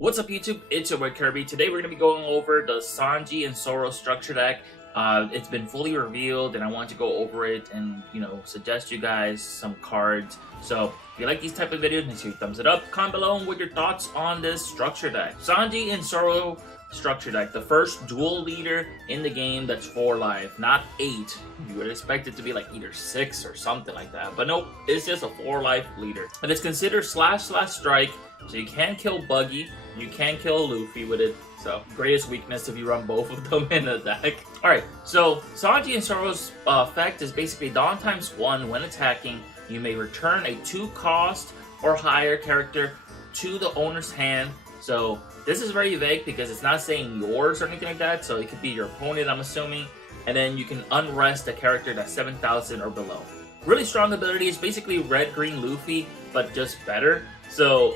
What's up YouTube? It's your boy Kirby. Today we're going to be going over the Sanji and Zoro structure deck. It's been fully revealed and I want to go over it and, suggest you guys some cards. So if you like these type of videos, make sure you thumbs it up. Comment below with your thoughts on this structure deck. Sanji and Zoro structure deck. The first dual leader in the game that's 4 life, not 8. You would expect it to be like either 6 or something like that. But nope, it's just a 4 life leader. And it's considered //strike. So you can kill Buggy, you can kill Luffy with it. So greatest weakness if you run both of them in the deck. Alright, so Sanji and Zoro's effect is basically Dawn ×1 when attacking. You may return a 2 cost or higher character to the owner's hand. So this is very vague because it's not saying yours or anything like that. So it could be your opponent, I'm assuming. And then you can unrest a character that's 7,000 or below. Really strong ability. It's basically red-green Luffy, but just better. So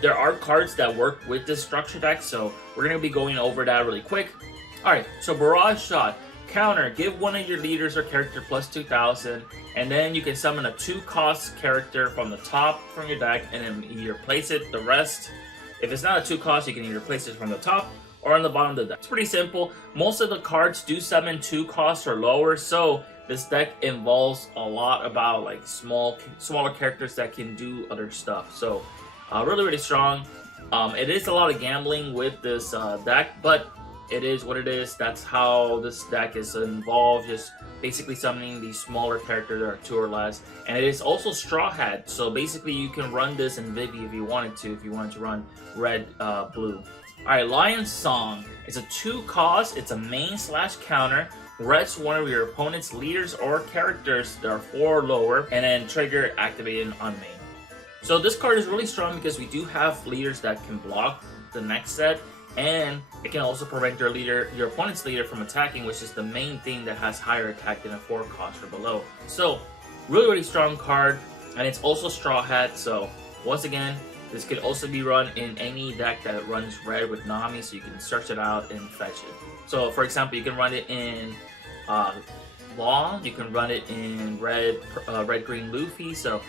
there are cards that work with this structure deck, so we're going to be going over that really quick. Alright, so Barrage Shot. Counter, give one of your leaders or character plus 2,000, and then you can summon a 2-cost character from the top from your deck, and then either place it, the rest. If it's not a 2-cost, you can either place it from the top or on the bottom of the deck. It's pretty simple. Most of the cards do summon 2 costs or lower, so this deck involves a lot about like smaller characters that can do other stuff. So really strong. It is a lot of gambling with this deck, but it is what it is. That's how this deck is involved, just basically summoning these smaller characters that are 2 or less. And it is also Straw Hat, so basically you can run this in Vivi if you wanted to run red, blue. Alright, Lion Song. It's a 2-cost, it's a main/counter. Rest one of your opponent's leaders or characters that are 4 or lower, and then trigger activated on main. So this card is really strong because we do have leaders that can block the next set, and it can also prevent your opponent's leader from attacking, which is the main thing that has higher attack than a 4 cost or below. So really strong card, and it's also Straw Hat. So once again, this could also be run in any deck that runs red with Nami, so you can search it out and fetch it. So for example, you can run it in Law, you can run it in red-green Luffy. So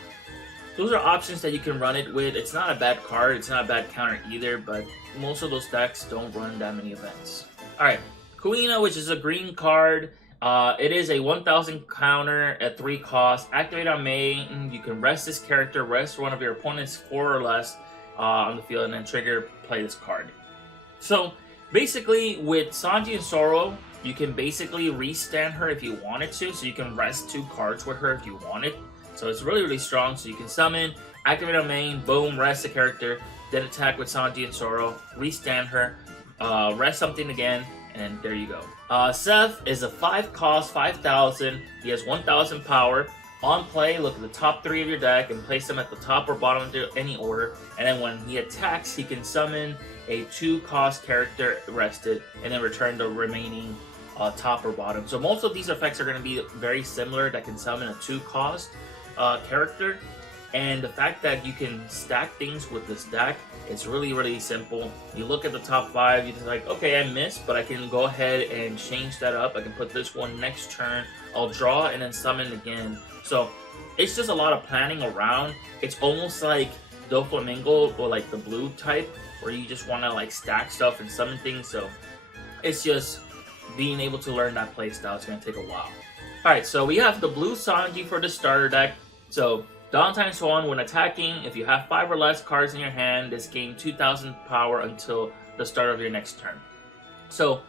those are options that you can run it with. It's not a bad card, it's not a bad counter either, but most of those decks don't run that many events. Alright, Kuina, which is a green card. It is a 1,000 counter at 3 cost. Activate on main. You can rest this character, rest one of your opponent's 4 or less on the field, and then trigger, play this card. So basically, with Sanji and Zoro, you can basically restand her if you wanted to. So you can rest 2 cards with her if you wanted. So it's really strong. So you can summon, activate on main, boom, rest the character, then attack with Sanji and Zoro, restand her, rest something again, and there you go. Seth is a 5-cost, 5,000. He has 1,000 power. On play, look at the top 3 of your deck and place them at the top or bottom of any order. And then when he attacks, he can summon a 2-cost character rested, and then return the remaining top or bottom. So most of these effects are going to be very similar that can summon a 2-cost character. And the fact that you can stack things with this deck, it's really simple. You look at the top 5, you're just like, okay, I missed, but I can go ahead and change that up. I can put this one next turn, I'll draw and then summon again. So it's just a lot of planning around. It's almost like Doflamingo or like the blue type, where you just want to like stack stuff and summon things. So it's just being able to learn that playstyle. It's going to take a while. Alright, so we have the blue Sanji for the starter deck. So Dawn ×1 when attacking, if you have 5 or less cards in your hand, this gain 2,000 power until the start of your next turn. So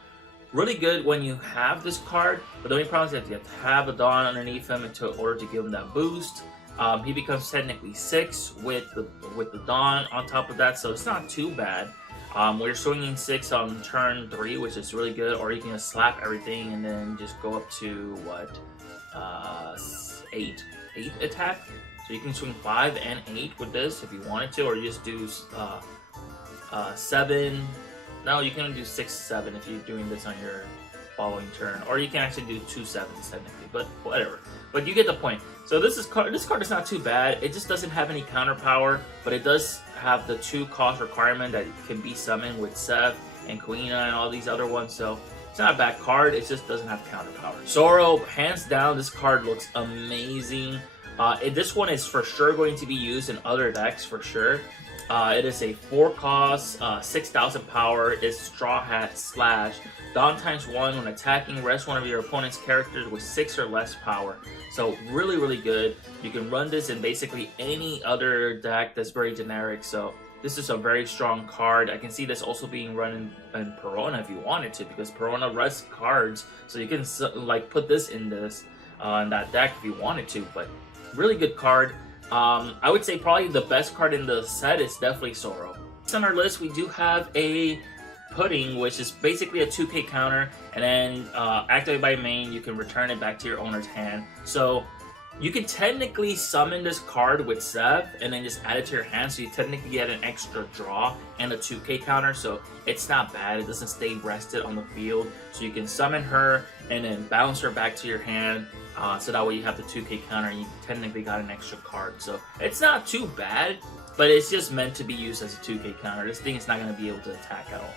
really good when you have this card, but the only problem is that you have to have a Dawn underneath him in order to give him that boost. He becomes technically 6 with the Dawn on top of that, so it's not too bad. We're swinging 6 on turn 3, which is really good, or you can just slap everything and then just go up to what, 8 attack. So you can swing 5 and 8 with this if you wanted to, or you just do 7. No, you can do 6, 7 if you're doing this on your following turn, or you can actually do 2 7s technically, but whatever. But you get the point. So this card is not too bad. It just doesn't have any counter power, but it does have the 2-cost requirement that it can be summoned with Seth and Kuina and all these other ones. So it's not a bad card. It just doesn't have counter power. Zoro, hands down, this card looks amazing. This one is for sure going to be used in other decks for sure. It is a 4 cost, 6,000 power. It's Straw Hat Slash. Dawn times 1 when attacking, rest one of your opponent's characters with 6 or less power. So really, really good. You can run this in basically any other deck that's very generic. So this is a very strong card. I can see this also being run in Perona if you wanted to, because Perona rests cards. So you can like put this in that deck if you wanted to. But really good card. I would say probably the best card in the set is definitely Zoro. Next on our list, we do have a Pudding, which is basically a 2k counter, and then activated by main, you can return it back to your owner's hand. So you can technically summon this card with Zev and then just add it to your hand, so you technically get an extra draw and a 2k counter, so it's not bad. It doesn't stay rested on the field, so you can summon her and then bounce her back to your hand, so that way you have the 2k counter and you technically got an extra card. So it's not too bad, but it's just meant to be used as a 2k counter. This thing is not going to be able to attack at all.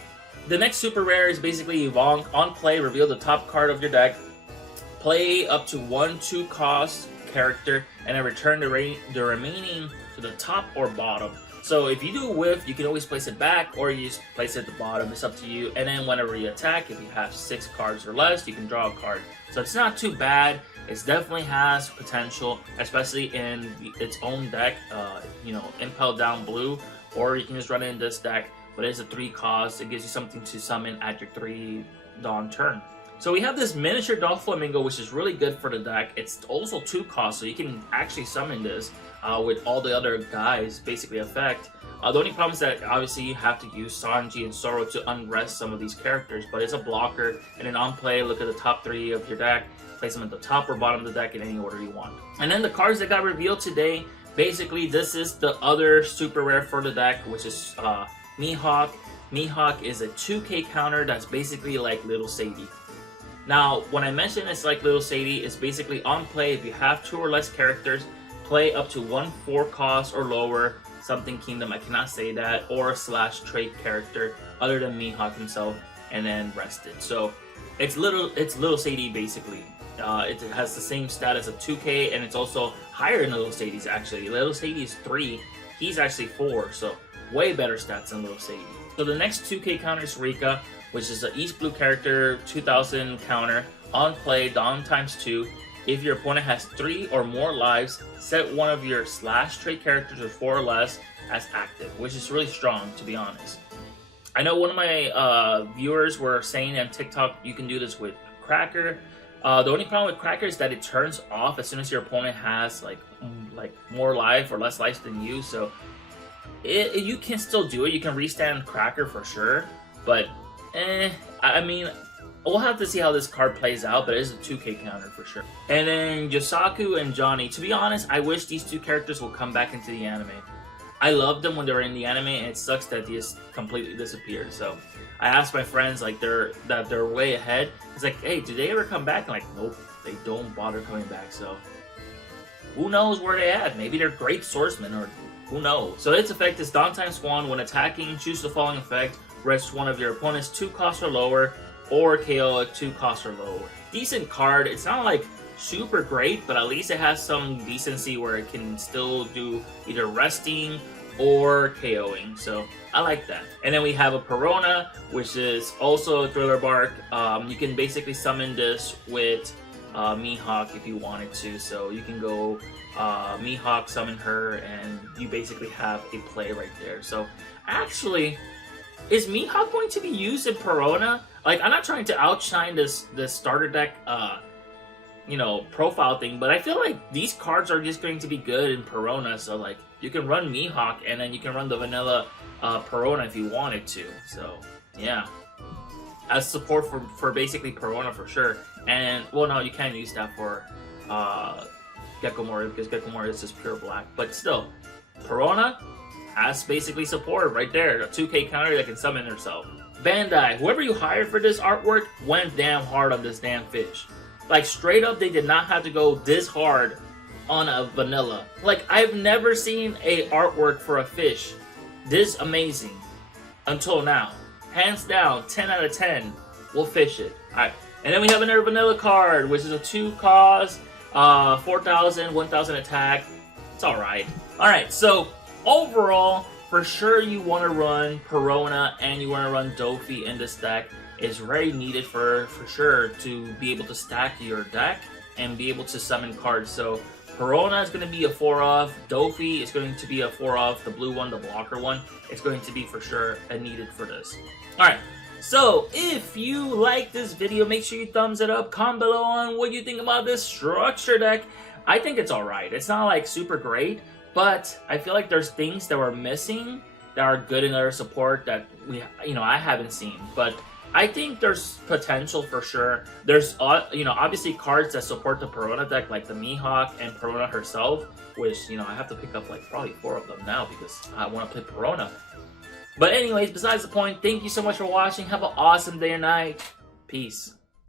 The next super rare is basically Yvonne. On play, reveal the top card of your deck. Play up to 1 2 cost character and then return the remaining to the top or bottom. So if you do a whiff, you can always place it back, or you just place it at the bottom. It's up to you. And then whenever you attack, if you have 6 cards or less, you can draw a card. So it's not too bad. It definitely has potential, especially in its own deck. You know, Impel Down Blue, or you can just run it in this deck. But it's a 3 cost. It gives you something to summon at your 3 Dawn turn. So we have this miniature Doflamingo, which is really good for the deck. It's also 2 cost, so you can actually summon this with all the other guys basically effect. The only problem is that obviously you have to use Sanji and Zoro to unrest some of these characters, but it's a blocker. And then on play, look at the top 3 of your deck, place them at the top or bottom of the deck in any order you want. And then the cards that got revealed today, basically this is the other super rare for the deck, which is Mihawk. Mihawk is a 2k counter that's basically like Little Sadie. Now, when I mention it's like Little Sadie, it's basically on play, if you have 2 or less characters, play up to 1 4 cost or lower, something kingdom, I cannot say that, or slash trait character other than Mihawk himself, and then rest it. So it's Little Sadie basically. It has the same status of 2k, and it's also higher than Little Sadie's actually. Little Sadie's 3, he's actually 4, so way better stats than Little Sadie. So the next 2k counter is Rika, which is an East Blue character, 2000 counter. On play, Dawn times 2. If your opponent has 3 or more lives, set one of your slash trait characters with 4 or less as active, which is really strong, to be honest. I know one of my viewers were saying on TikTok you can do this with Cracker. The only problem with Cracker is that it turns off as soon as your opponent has like more life or less life than you. So you can still do it. You can restand Cracker for sure, but I mean, we'll have to see how this card plays out, but it is a 2k counter for sure. And then Yosaku and Johnny. To be honest, I wish these 2 characters will come back into the anime. I loved them when they were in the anime, and it sucks that they just completely disappeared. So I asked my friends, like, they're way ahead. It's like, hey, do they ever come back? I'm like, nope, they don't bother coming back. So who knows where they at? Maybe they're great swordsmen, or who knows? So its effect is Dawn times 1. When attacking, choose the following effect. Rest one of your opponent's 2 costs or lower, or KO a 2 costs or lower. Decent card. It's not like super great, but at least it has some decency where it can still do either resting or KOing. So I like that. And then we have a Perona, which is also a Thriller Bark. You can basically summon this with Mihawk if you wanted to. So you can go Mihawk, summon her, and you basically have a play right there. So actually, is Mihawk going to be used in Perona? Like, I'm not trying to outshine this starter deck, you know, profile thing, but I feel like these cards are just going to be good in Perona. So, like, you can run Mihawk, and then you can run the vanilla Perona if you wanted to. So, yeah. As support for basically Perona for sure. And, well, no, you can use that for Gekomori, because Gekomori is just pure black. But still, Perona has basically support right there. A 2k counter that can summon herself. Bandai, whoever you hired for this artwork went damn hard on this damn fish. Like, straight up, they did not have to go this hard on a vanilla. Like, I've never seen a artwork for a fish this amazing until now. Hands down, 10 out of 10. We'll fish it. Alright. And then we have another vanilla card, which is a 2 cost, 4,000, 1,000 attack. It's alright. Alright, so overall, for sure you want to run Perona and you want to run Dofi in this deck. It's very needed for sure to be able to stack your deck and be able to summon cards. So Perona is going to be a 4-off, Dofi is going to be a 4-off, the blue one, the blocker one, it's going to be for sure needed for this. Alright, so if you like this video, make sure you thumbs it up, comment below on what you think about this structure deck. I think it's alright. It's not like super great, but I feel like there's things that we're missing that are good in our support that I haven't seen. But I think there's potential for sure. There's obviously cards that support the Perona deck, like the Mihawk and Perona herself, which I have to pick up like probably 4 of them now because I want to play Perona. But anyways, besides the point, thank you so much for watching. Have an awesome day or night. Peace.